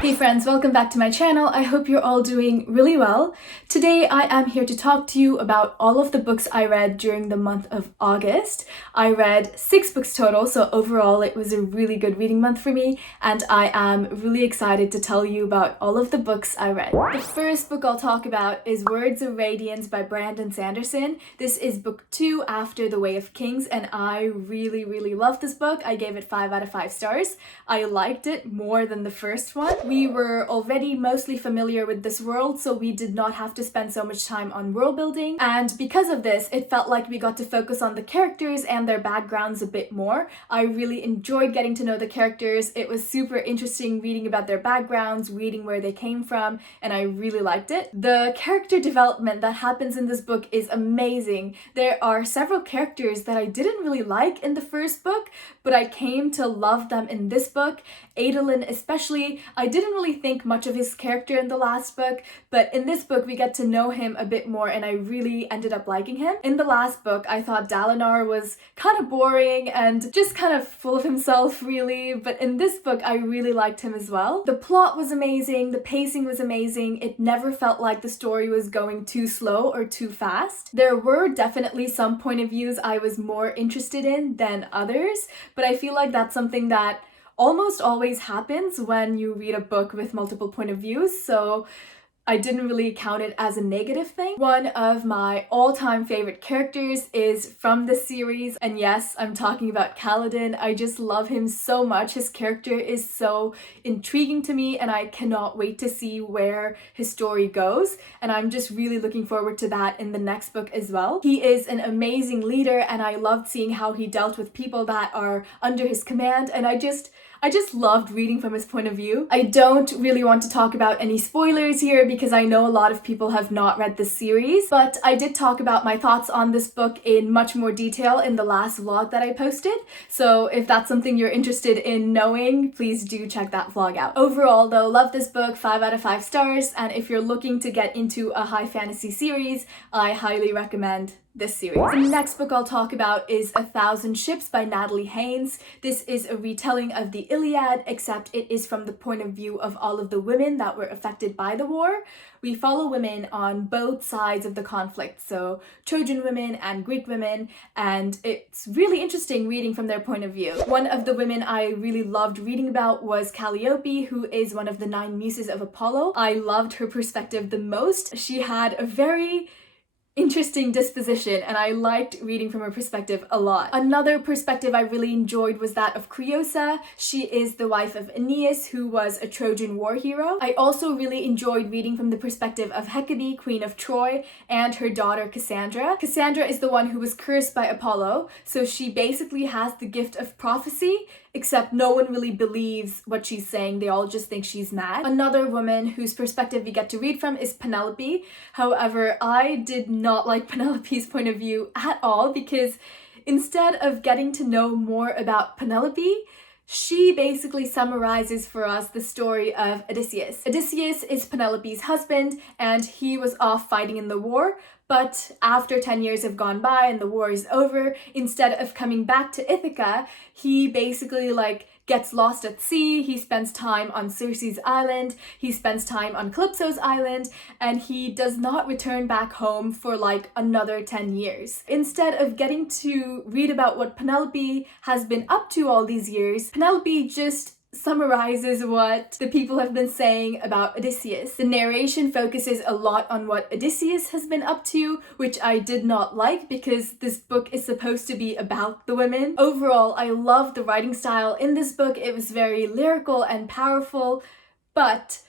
Hey friends, welcome back to my channel. I hope you're all doing really well. Today I am here to talk to you about all of the books I read during the month of August. I read 6 books total, so overall it was a really good reading month for me, and I am really excited to tell you about all of the books I read. The first book I'll talk about is Words of Radiance by Brandon Sanderson. This is book 2 after The Way of Kings, and I really loved this book. I gave it 5 out of 5 stars. I liked it more than the first one. We were already mostly familiar with this world, so we did not have to spend so much time on world building, and because of this, it felt like we got to focus on the characters and their backgrounds a bit more. I really enjoyed getting to know the characters. It was super interesting reading about their backgrounds, reading where they came from, and I really liked it. The character development that happens in this book is amazing. There are several characters that I didn't really like in the first book, but I came to love them in this book. Adolin especially, I didn't really think much of his character in the last book, but in this book we get to know him a bit more and I really ended up liking him. In the last book I thought Dalinar was kind of boring and just kind of full of himself really, but in this book I really liked him as well. The plot was amazing, the pacing was amazing, it never felt like the story was going too slow or too fast. There were definitely some point of views I was more interested in than others, but I feel like that's something that almost always happens when you read a book with multiple point of views, so I didn't really count it as a negative thing. One of my all-time favorite characters is from this series, and yes, I'm talking about Kaladin. I just love him so much. His character is so intriguing to me, and I cannot wait to see where his story goes, and I'm just really looking forward to that in the next book as well. He is an amazing leader, and I loved seeing how he dealt with people that are under his command, and I just loved reading from his point of view. I don't really want to talk about any spoilers here because I know a lot of people have not read this series, but I did talk about my thoughts on this book in much more detail in the last vlog that I posted, so if that's something you're interested in knowing, please do check that vlog out. Overall though, love this book, 5 out of 5 stars, and if you're looking to get into a high fantasy series, I highly recommend this series. The next book I'll talk about is 1,000 Ships by Natalie Haynes. This is a retelling of the Iliad, except it is from the point of view of all of the women that were affected by the war. We follow women on both sides of the conflict, so Trojan women and Greek women, and it's really interesting reading from their point of view. One of the women I really loved reading about was Calliope, who is one of the 9 muses of Apollo. I loved her perspective the most. She had a very interesting disposition, and I liked reading from her perspective a lot. Another perspective I really enjoyed was that of Creusa. She is the wife of Aeneas, who was a Trojan war hero. I also really enjoyed reading from the perspective of Hecate, queen of Troy, and her daughter Cassandra. Cassandra is the one who was cursed by Apollo, so she basically has the gift of prophecy, except no one really believes what she's saying, they all just think she's mad. Another woman whose perspective we get to read from is Penelope. However, I did not like Penelope's point of view at all because instead of getting to know more about Penelope, she basically summarizes for us the story of Odysseus. Odysseus is Penelope's husband and he was off fighting in the war, but after 10 years have gone by and the war is over, instead of coming back to Ithaca, he basically gets lost at sea, he spends time on Circe's island, he spends time on Calypso's island, and he does not return back home for another 10 years. Instead of getting to read about what Penelope has been up to all these years, Penelope just summarizes what the people have been saying about Odysseus. The narration focuses a lot on what Odysseus has been up to, which I did not like because this book is supposed to be about the women. Overall, I loved the writing style in this book. It was very lyrical and powerful, but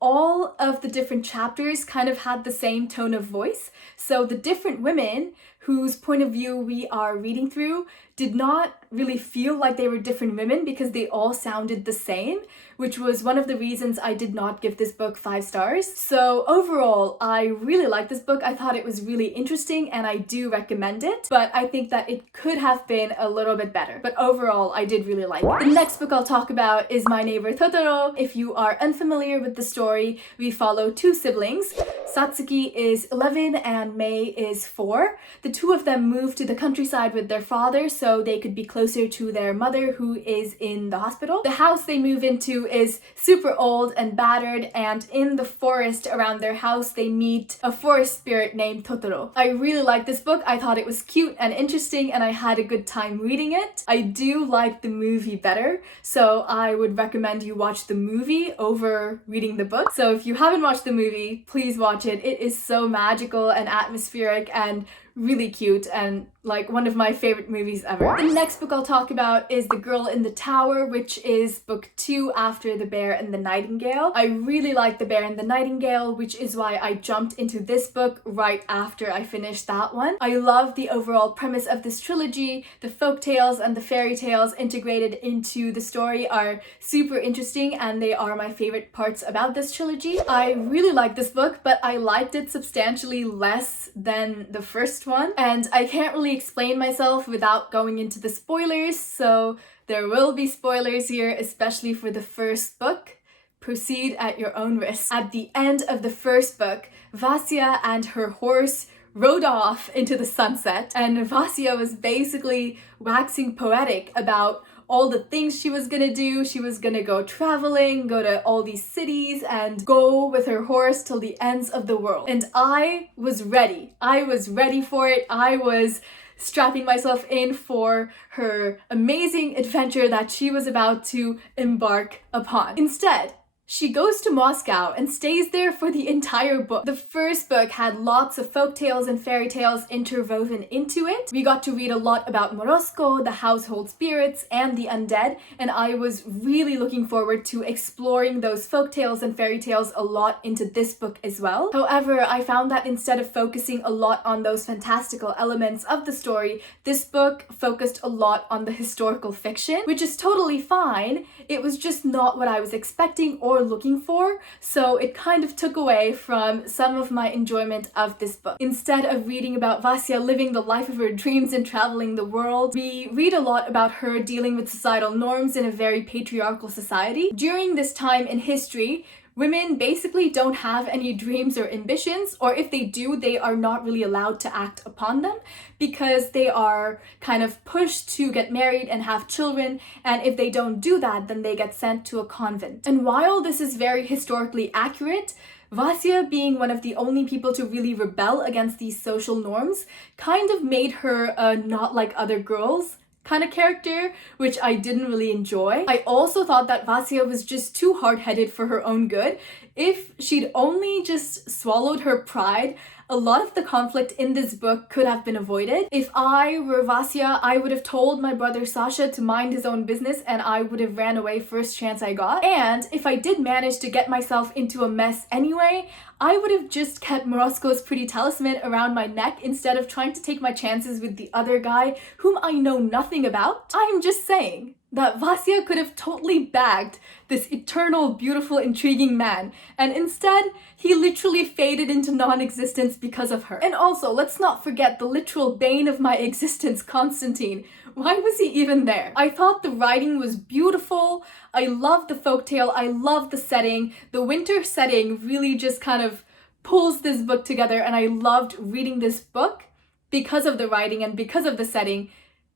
all of the different chapters kind of had the same tone of voice. So the different women whose point of view we are reading through did not really feel like they were different women because they all sounded the same, which was one of the reasons I did not give this book 5 stars. So overall, I really liked this book. I thought it was really interesting and I do recommend it, but I think that it could have been a little bit better. But overall, I did really like it. The next book I'll talk about is My Neighbor Totoro. If you are unfamiliar with the story, we follow 2 siblings. Satsuki is 11 and Mei is 4. The two of them moved to the countryside with their father so they could be closer to their mother who is in the hospital. The house they move into is super old and battered, and in the forest around their house they meet a forest spirit named Totoro. I really like this book. I thought it was cute and interesting and I had a good time reading it. I do like the movie better, so I would recommend you watch the movie over reading the book. So if you haven't watched the movie, please watch it. It is so magical and atmospheric and really cute and like one of my favorite movies ever. The next book I'll talk about is The Girl in the Tower, which is book 2 after The Bear and the Nightingale. I really like The Bear and the Nightingale, which is why I jumped into this book right after I finished that one. I love the overall premise of this trilogy. The folk tales and the fairy tales integrated into the story are super interesting and they are my favorite parts about this trilogy. I really like this book, but I liked it substantially less than the first one, and I can't really explain myself without going into the spoilers, so there will be spoilers here, especially for the first book. Proceed at your own risk. At the end of the first book, Vasya and her horse rode off into the sunset, and Vasya was basically waxing poetic about all the things she was gonna do. She was gonna go traveling, go to all these cities, and go with her horse till the ends of the world. And I was ready. I was ready for it. I was strapping myself in for her amazing adventure that she was about to embark upon. Instead, she goes to Moscow and stays there for the entire book. The first book had lots of folktales and fairy tales interwoven into it. We got to read a lot about Morosko, the household spirits, and the undead, and I was really looking forward to exploring those folktales and fairy tales a lot into this book as well. However, I found that instead of focusing a lot on those fantastical elements of the story, this book focused a lot on the historical fiction, which is totally fine. It was just not what I was expecting or looking for, so it kind of took away from some of my enjoyment of this book. Instead of reading about Vasya living the life of her dreams and traveling the world, we read a lot about her dealing with societal norms in a very patriarchal society. During this time in history, women basically don't have any dreams or ambitions, or if they do, they are not really allowed to act upon them because they are kind of pushed to get married and have children, and if they don't do that, then they get sent to a convent. And while this is very historically accurate, Vasya, being one of the only people to really rebel against these social norms, kind of made her a not like other girls kind of character, which I didn't really enjoy. I also thought that Vasya was just too hard-headed for her own good. If she'd only just swallowed her pride, a lot of the conflict in this book could have been avoided. If I were Vasya, I would have told my brother Sasha to mind his own business and I would have ran away first chance I got. And if I did manage to get myself into a mess anyway, I would have just kept Morosko's pretty talisman around my neck instead of trying to take my chances with the other guy whom I know nothing about. I'm just saying that Vasya could have totally bagged this eternal, beautiful, intriguing man, and instead, he literally faded into non-existence because of her. And also, let's not forget the literal bane of my existence, Constantine. Why was he even there? I thought the writing was beautiful. I loved the folktale. I loved the setting. The winter setting really just kind of pulls this book together, and I loved reading this book because of the writing and because of the setting.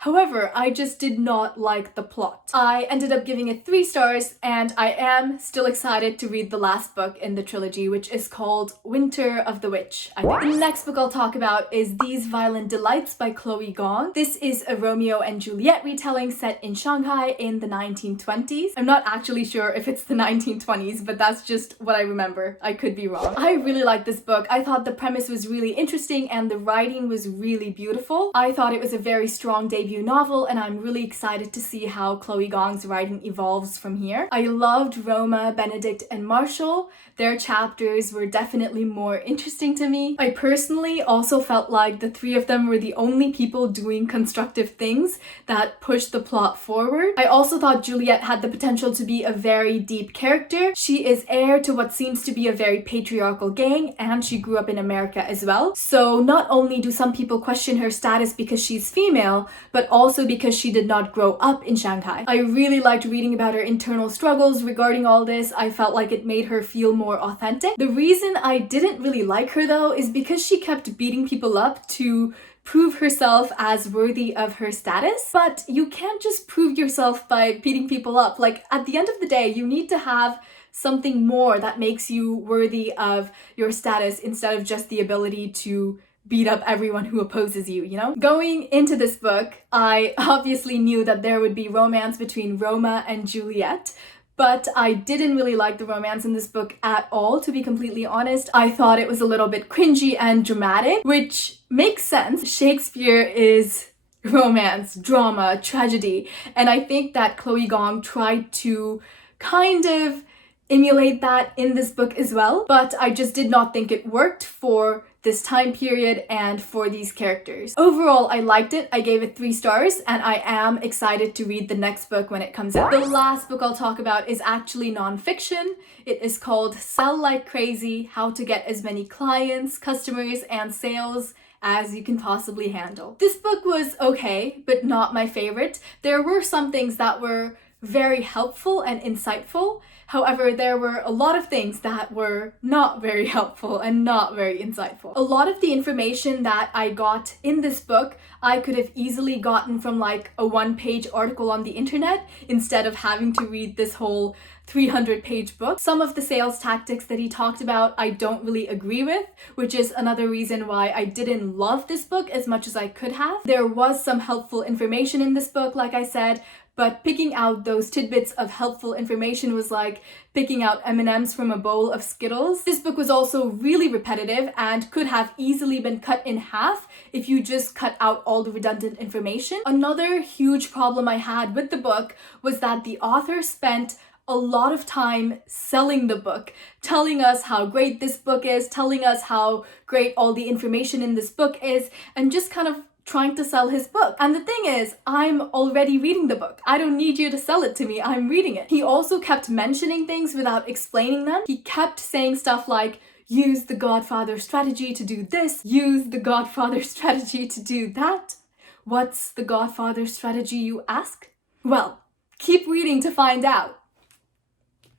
However, I just did not like the plot. I ended up giving it 3 stars, and I am still excited to read the last book in the trilogy, which is called Winter of the Witch, I think. The next book I'll talk about is These Violent Delights by Chloe Gong. This is a Romeo and Juliet retelling set in Shanghai in the 1920s. I'm not actually sure if it's the 1920s, but that's just what I remember. I could be wrong. I really liked this book. I thought the premise was really interesting and the writing was really beautiful. I thought it was a very strong debut novel, and I'm really excited to see how Chloe Gong's writing evolves from here. I loved Roma, Benedict, and Marshall. Their chapters were definitely more interesting to me. I personally also felt like the 3 of them were the only people doing constructive things that pushed the plot forward. I also thought Juliet had the potential to be a very deep character. She is heir to what seems to be a very patriarchal gang, and she grew up in America as well. So not only do some people question her status because she's female, but also because she did not grow up in Shanghai. I really liked reading about her internal struggles regarding all this. I felt like it made her feel more authentic. The reason I didn't really like her though is because she kept beating people up to prove herself as worthy of her status. But you can't just prove yourself by beating people up. Like, at the end of the day, you need to have something more that makes you worthy of your status instead of just the ability to beat up everyone who opposes you, you know? Going into this book, I obviously knew that there would be romance between Roma and Juliet, but I didn't really like the romance in this book at all, to be completely honest. I thought it was a little bit cringy and dramatic, which makes sense. Shakespeare is romance, drama, tragedy, and I think that Chloe Gong tried to kind of emulate that in this book as well, but I just did not think it worked for this time period and for these characters. Overall, I liked it. I gave it 3 stars, and I am excited to read the next book when it comes out. The last book I'll talk about is actually non-fiction. It is called Sell Like Crazy: How to Get as Many Clients, Customers, and Sales as you can possibly handle. This book was okay, but not my favorite. There were some things that were very helpful and insightful. However, there were a lot of things that were not very helpful and not very insightful. A lot of the information that I got in this book, I could have easily gotten from like a 1-page article on the internet instead of having to read this whole 300-page book. Some of the sales tactics that he talked about I don't really agree with, which is another reason why I didn't love this book as much as I could have. There was some helpful information in this book, like I said, but picking out those tidbits of helpful information was like picking out M&Ms from a bowl of Skittles. This book was also really repetitive and could have easily been cut in half if you just cut out all the redundant information. Another huge problem I had with the book was that the author spent a lot of time selling the book, telling us how great this book is, telling us how great all the information in this book is, and just kind of trying to sell his book. And the thing is, I'm already reading the book. I don't need you to sell it to me, I'm reading it. He also kept mentioning things without explaining them. He kept saying stuff like, use the Godfather strategy to do this, use the Godfather strategy to do that. What's the Godfather strategy, you ask? Well, keep reading to find out.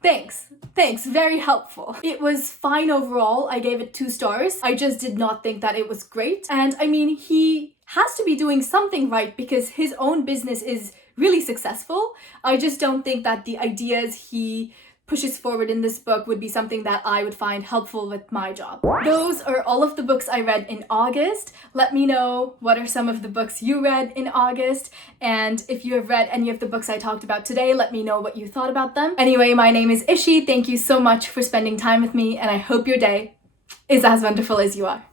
Thanks, very helpful. It was fine overall. I gave it 2 stars. I just did not think that it was great. And I mean, he has to be doing something right because his own business is really successful. I just don't think that the ideas he pushes forward in this book would be something that I would find helpful with my job. Those are all of the books I read in August. Let me know what are some of the books you read in August, and if you have read any of the books I talked about today, let me know what you thought about them. Anyway, my name is Ishi. Thank you so much for spending time with me, and I hope your day is as wonderful as you are.